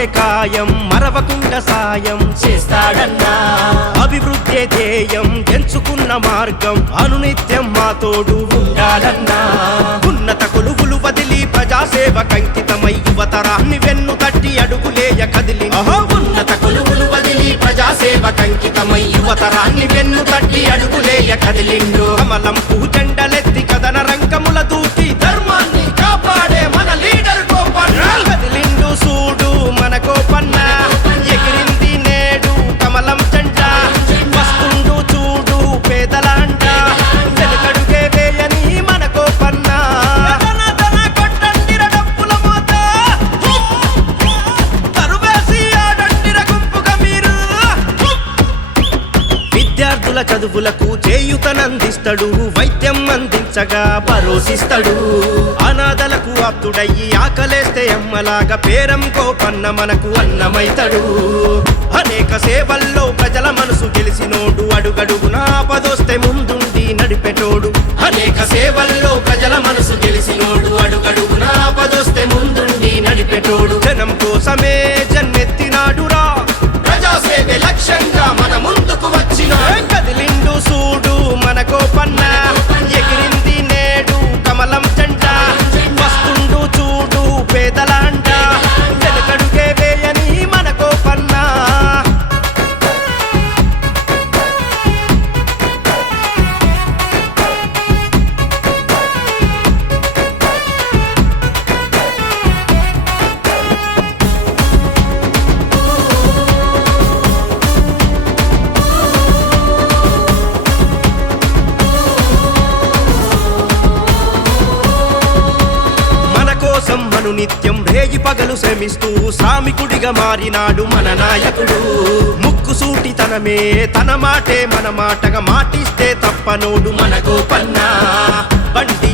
మాటే కాయం మరవకుండ సాయం చేస్తాడన్నా అభివృద్ధి ధ్యేయం ఎంచుకున్న మార్గం అనునిత్యం మా తోడు ఉండాలన్నా ఉన్నత కొలువులు వదిలి ప్రజాసేవకంకితమై యువతరాన్ని వెన్ను తట్టి అడుగులేయ కదిలి ఉన్నత కొలువులు వదిలి ప్రజాసేవకంకితమై యువతరాన్ని వెన్ను తట్టి అడుగులేయ కదిలిండు కమలం పూజెండలెత్తి కథన రంగముల దూకి ధర్మాన్ని కాపాడే మన లీడర్ గోపన్న కదిలిండు సూడు మన గోపన్న ఎగిరింది నేడు కమలం జెండా వస్తుండు చూడు పేదల అంట వెనుకడుగే వేయని మన గోపన్న కొట్టండిర డప్పుల మోత తరువేసి ఆడండిర గుంపుగా మీరు విద్యార్థుల చదువులకు చేయుతనందిస్తాడు వైద్యం అందించగా భరోసిస్తాడు అనాథలకు ఆప్తుడయ్యి ఆకలేస్తే అమ్మలాగా పేరం గోపన్న మనకు అన్నమైతాడు అనేక సేవల్లో ప్రజల మనసు గెలిసినోడు అడుగడుగున ఆపదొస్తే ముందుండి నడిపెటోడు అనేక సేవల్లో ప్రజల మనసు గెలిసినోడు అడుగడుగున ఆపదొస్తే ముందుండి నడిపెటోడు జనం కోసమే జన్మెత్తినాడురా ప్రజాసేవే లక్ష్యంగా మన ముందుకు వచ్చిన కదిలిండు సూడు మన గోపన్న ఎగిరింది నేడు కమలం జెండా వస్తుండు చూడు పేదల అంట వెనుకడుగే వేయని మన గోపన్న కోసం మను నిత్యం రేయి పగలు శ్రమిస్తూ శ్రామికుడిగా మారినాడు మన నాయకుడు ముక్కుసూటితనమే తన మాటే మన మాటగా మాటిస్తే తప్పనోడు మన గోపన్న బండి